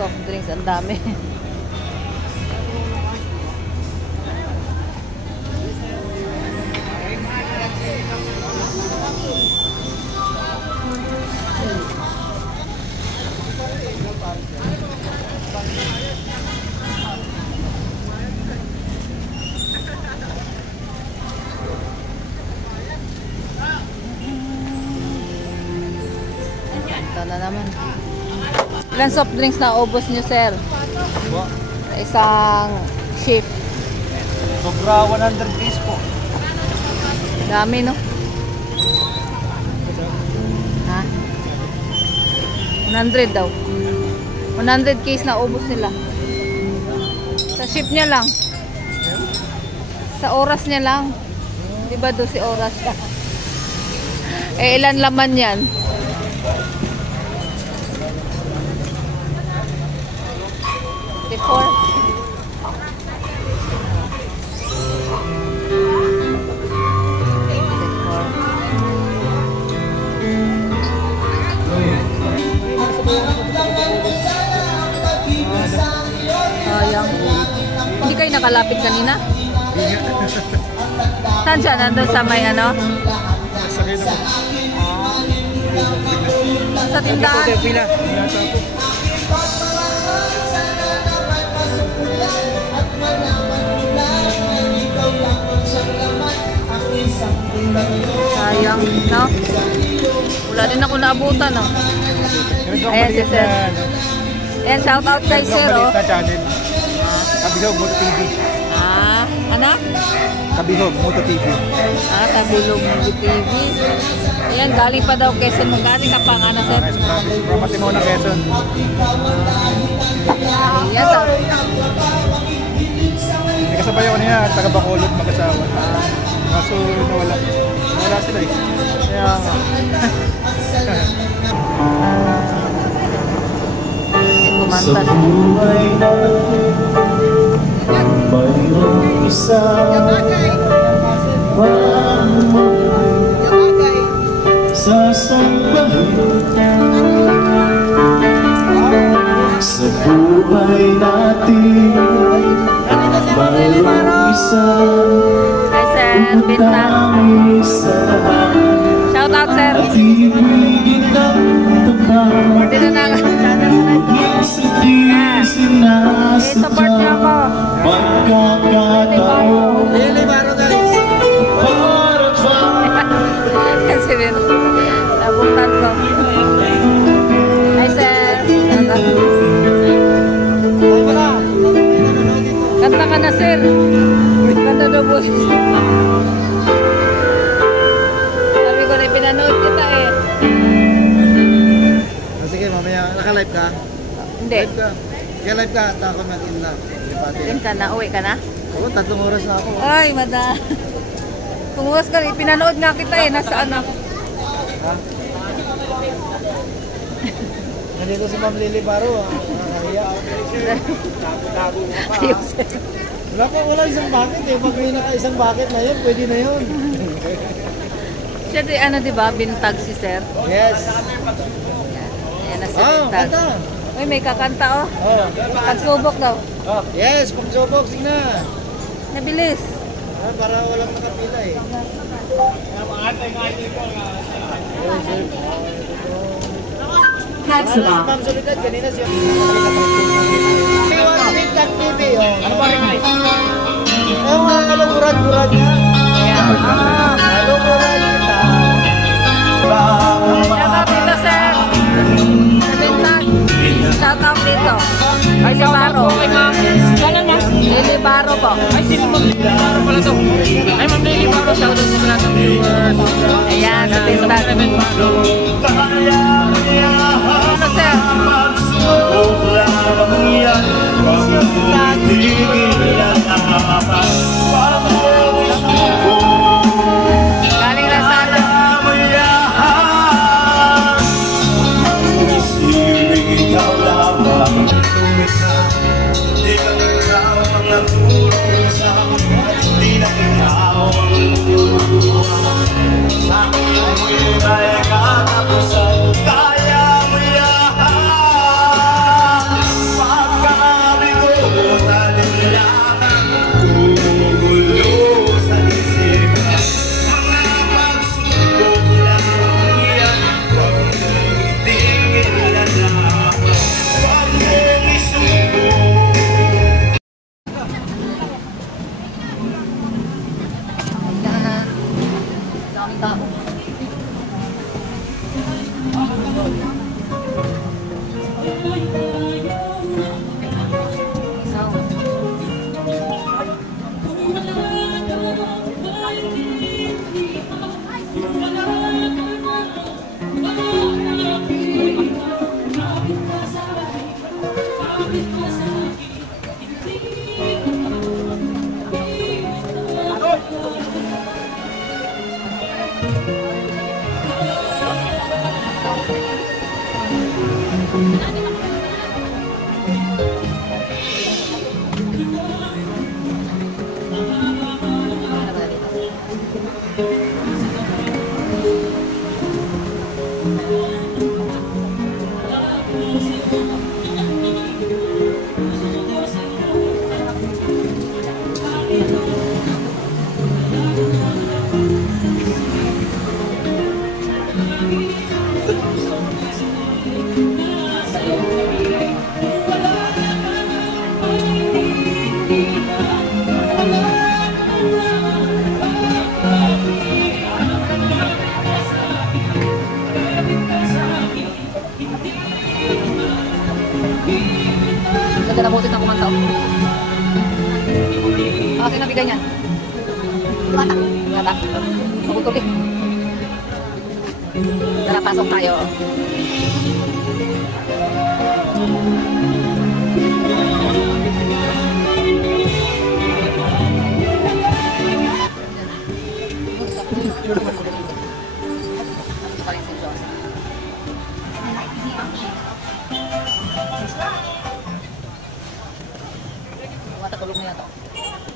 soft drinks, ang dami. Ito na naman. Ilan soft drinks na ubos nyo, sir? Sa isang shift. Sobra 100 piece po. Dami, no? Ha? 100 daw. 100 case na ubos nila. Sa shift niya lang. Sa oras niya lang. Di ba 12 oras? Eh, ilan laman yan? Sayang. Hindi kayo nakalapit kanina? Saan siya? Nandun sa may ano? Sa tindahan? Sayang, no? Wala din ako naabutan, no? Ayan si sir. Ayan, shout out kay sir, oh. Kabihog Moto TV. Ah, ano? Kabihog Moto TV. Ah, Kabihog Moto TV. Ayan, galing pa daw Quezon. Galing ka pa nga na, sir? From Matimona, Quezon. Ayan, daw. Hindi kasabay ako niya, taga Bacolod, mag-asawa. Kaso nawala. Nawala sila eh. Kaya nga. Sa buhay natin, mayroong isa mamamay sasambahin. Sa buhay natin, mayroong isa matangis sa lahat. Shout out, sir. At ibigin ng tapat. Dito na nga. Support niyo ako. Pagkakataon. Lili Baro, guys. Kasi nabutan ko. Hi, sir. Kanta ka na, sir. Kanta daw po. Sabi ko na pinanood kita eh. Sige, mamaya. Naka-live ka? Hindi. Live ka. Kaya live ka, ako mag-in-love. Din ka na, uwi ka na? Oo, 3 oras na ako. Ay, mada. Kumuwas ka rin, pinanood nga kita eh, nasaan ako. Ha? Nandito si Ma'am Lili Baro. Nakahiya. Wala isang bucket eh. Pag may naka-isang bucket na yun, pwede na yun. Siya di, ano diba, bintag si sir? Yes. Ayan na si bintag. Kanta. Uy, may kakanta oh. Pagsubok daw. Yes, pagsubok, sige na. Nabilis. Para walang nakapila eh. Ma'am Solidad, kanina siya. Bintag TV, oh. Ano ba rin guys? Yung mga kalungurad-gurad niya. Kalungurad kita. Shout out dito, sir. Sa bintag. Shout out dito. Ay, si Baro. Ay, ma'am. Ano na? Lili Baro po. Ay, sino Ma'am Lili Baro pala to? Ay, Ma'am Lili Baro. Shout out sa lahat ng viewers. Ayan, sa bintag. Ano, sir? Galing na sana. Ganda na boses ng kumantaw. Bakit nabigay niyan? Bata. Bata. Mabutuloy. Tara, pasok tayo. Tulog na yata.